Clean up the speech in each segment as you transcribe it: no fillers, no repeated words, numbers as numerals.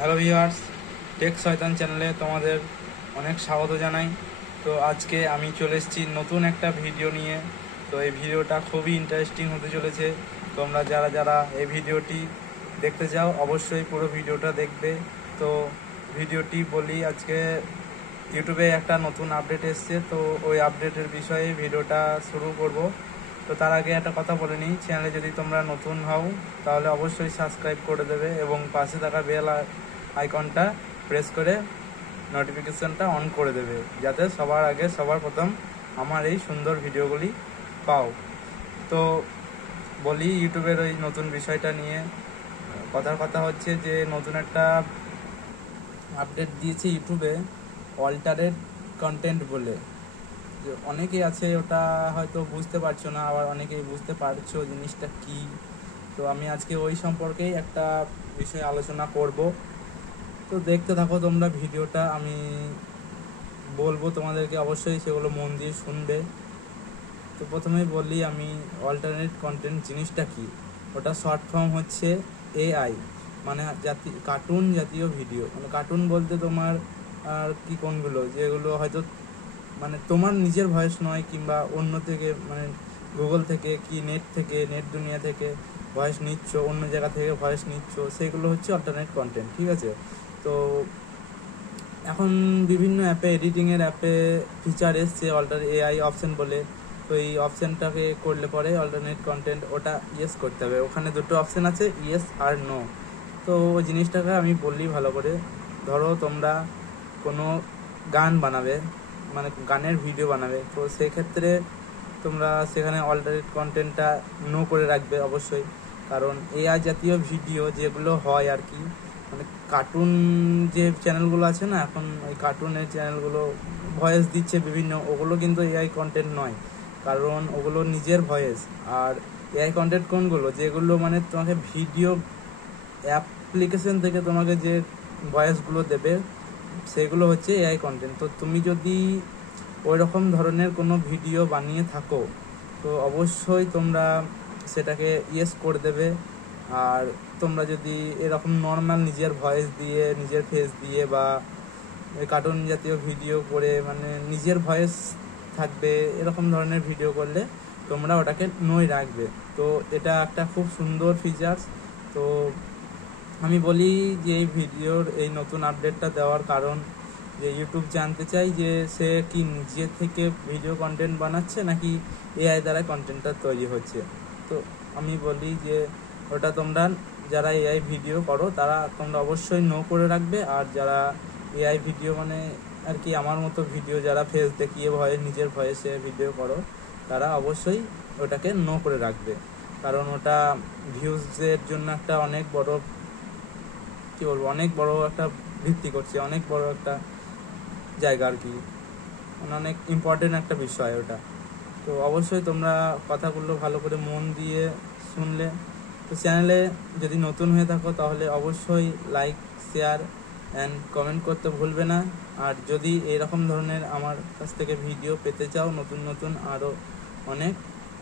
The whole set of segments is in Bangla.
হ্যালো ভিউয়ার্স, টেক শয়তান চ্যানেলে তোমাদের অনেক স্বাগত জানাই। তো আজকে আমি চলে এসেছি নতুন একটা ভিডিও নিয়ে। তো এই ভিডিওটা খুবই ইন্টারেস্টিং হতে চলেছে। তোমরা যারা যারা এই ভিডিওটি দেখতে চাও অবশ্যই পুরো ভিডিওটা দেখবে। তো ভিডিওটি বলি, আজকে ইউটিউবে একটা নতুন আপডেট এসছে, তো ওই আপডেটের বিষয়ে ভিডিওটা শুরু করব। তো তার আগে একটা কথা বলে নিই, চ্যানেলে যদি তোমরা নতুন হও তাহলে অবশ্যই সাবস্ক্রাইব করে দেবে এবং পাশে থাকা বেল আইকনটা প্রেস করে নোটিফিকেশনটা অন করে দেবে, যাতে সবার আগে সবার প্রথম আমার এই সুন্দর ভিডিওগুলি পাও। তো বলি ইউটিউবের ওই নতুন বিষয়টা নিয়ে। কথার কথা হচ্ছে যে নতুন একটা আপডেট দিয়েছে ইউটিউবে, অল্টারেট কন্টেন্ট বলে। যে অনেকেই আছে ওটা হয়তো বুঝতে পারছো না, আবার অনেকেই বুঝতে পারছো জিনিসটা কি। তো আমি আজকে ওই সম্পর্কেই একটা বিষয়ে আলোচনা করব। তো দেখতে থাকো তোমরা ভিডিওটা, আমি বলবো তোমাদেরকে, অবশ্যই সেগুলো মন দিয়ে শুনবে। তো প্রথমেই বলি আমি, অল্টারনেট কন্টেন্ট জিনিসটা কি। ওটা শর্ট ফর্ম হচ্ছে এআই, মানে কার্টুন জাতীয় ভিডিও। মানে কার্টুন বলতে তোমার আর কি কোনগুলো, যেগুলো হয়তো মানে তোমার নিজের ভয়েস নয়, কিংবা অন্য থেকে, মানে গুগল থেকে কি নেট দুনিয়া থেকে ভয়েস নিচ্ছ, অন্য জায়গা থেকে ভয়েস নিচ্ছ, সেগুলো হচ্ছে অল্টারনেট কন্টেন্ট, ঠিক আছে। তো এখন বিভিন্ন অ্যাপে, এডিটিংয়ের অ্যাপে ফিচার এসছে অল্টার এআই অপশন বলে। তো এই অপশানটাকে করলে পরে অল্টারনেট কন্টেন্ট ওটা ইয়েস করতে হবে। ওখানে দুটো অপশান আছে, ইয়েস আর নো। তো ওই জিনিসটাকে আমি বললি ভালো করে। ধরো তোমরা কোনো গান বানাবে, মানে গানের ভিডিও বানাবে, তো সেক্ষেত্রে তোমরা সেখানে অল্টারনেট কন্টেন্টটা নো করে রাখবে অবশ্যই। কারণ এআই জাতীয় ভিডিও যেগুলো হয় আর কি, মানে কার্টুন যে চ্যানেলগুলো আছে না, এখন ওই কার্টুনের চ্যানেলগুলো ভয়েস দিচ্ছে বিভিন্ন, ওগুলো কিন্তু এআই কন্টেন্ট নয়, কারণ ওগুলো নিজের ভয়েস। আর এআই কন্টেন্ট কোনগুলো, যেগুলো মানে তোমাকে ভিডিও অ্যাপ্লিকেশন থেকে তোমাকে যে ভয়েসগুলো দেবে, সেগুলো হচ্ছে এআই কন্টেন্ট। তো তুমি যদি ওই রকম ধরনের কোনো ভিডিও বানিয়ে থাকো, তো অবশ্যই তোমরা সেটাকে ইয়েস করে দেবে। আর তোমরা যদি এরকম নর্মাল নিজের ভয়েস দিয়ে, নিজের ফেস দিয়ে, বা কার্টুন জাতীয় ভিডিও করে, মানে নিজের ভয়েস থাকবে এরকম ধরনের ভিডিও করলে তোমরা ওটাকে নই রাখবে। তো এটা একটা খুব সুন্দর ফিচার্স। তো আমি বলি যে এই ভিডিওর এই নতুন আপডেটটা দেওয়ার কারণ, যে ইউটিউব জানতে চাই যে সে কি নিজে থেকে ভিডিও কন্টেন্ট বানাচ্ছে নাকি এআই দ্বারা কন্টেন্টটা তৈরি হচ্ছে। তো আমি বলি যে ওটা তোমরা যারা এআই ভিডিও করো তারা তোমরা অবশ্যই নো করে রাখবে। আর যারা এআই ভিডিও, মানে আর কি আমার মতো ভিডিও যারা ফেস দেখিয়ে নিজের ভয়েসে ভিডিও করো, তারা অবশ্যই ওটাকে নো করে রাখবে। কারণ ওটা ভিউজের জন্য একটা অনেক বড়, কি বলবো, অনেক বড় একটা ভিত্তি করছে, অনেক বড় একটা জায়গা আর কি, মানে অনেক ইম্পর্টেন্ট একটা বিষয় ওটা। তো অবশ্যই তোমরা কথাগুলো ভালো করে মন দিয়ে শুনলে। তো চ্যানেলে যদি নতুন হয়ে থাকো তাহলে অবশ্যই লাইক, শেয়ার অ্যান্ড কমেন্ট করতে ভুলবে না। আর যদি এরকম ধরনের আমার কাছ থেকে ভিডিও পেতে চাও নতুন নতুন আরও অনেক,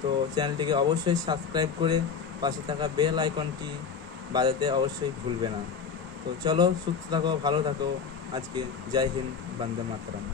তো চ্যানেলটিকে অবশ্যই সাবস্ক্রাইব করে পাশে থাকা বেল আইকনটি বাজাতে অবশ্যই ভুলবে না। তো চলো, সুস্থ থাকো, ভালো থাকো। আজকে জয় হিন্দ, বন্দে মাতরম।